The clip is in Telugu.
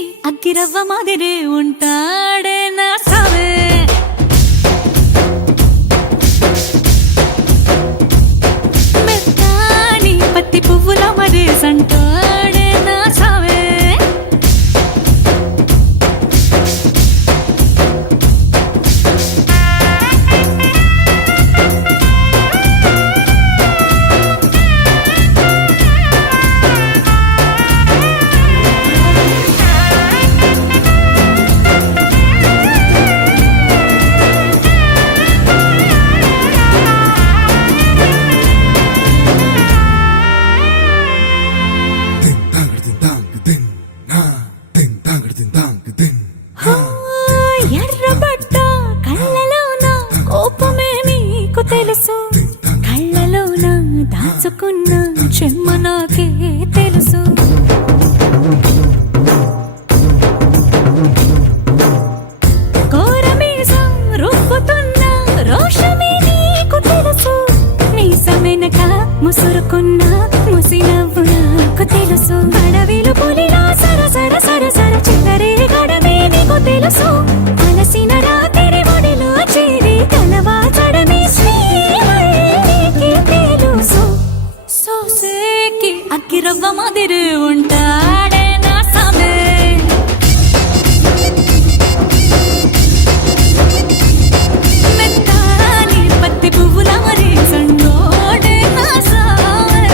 చేసి అగ్గిరవ్వ మాదిరే ఉంటాడే నా సావే మెత్తాని పత్తి పువ్వుల మరేసంటాడే నా సావే ఎర్రబడ్డ కళ్ళలోన కోపమే నీకు తెలుసు కళ్ళలోన దాచుకున్న చెమ్మ నాకే తెలుసు కోరమీసం రుబ్బుతున్న రోషమే నీకు తెలుసు మీసమెనక ముసురుకున్న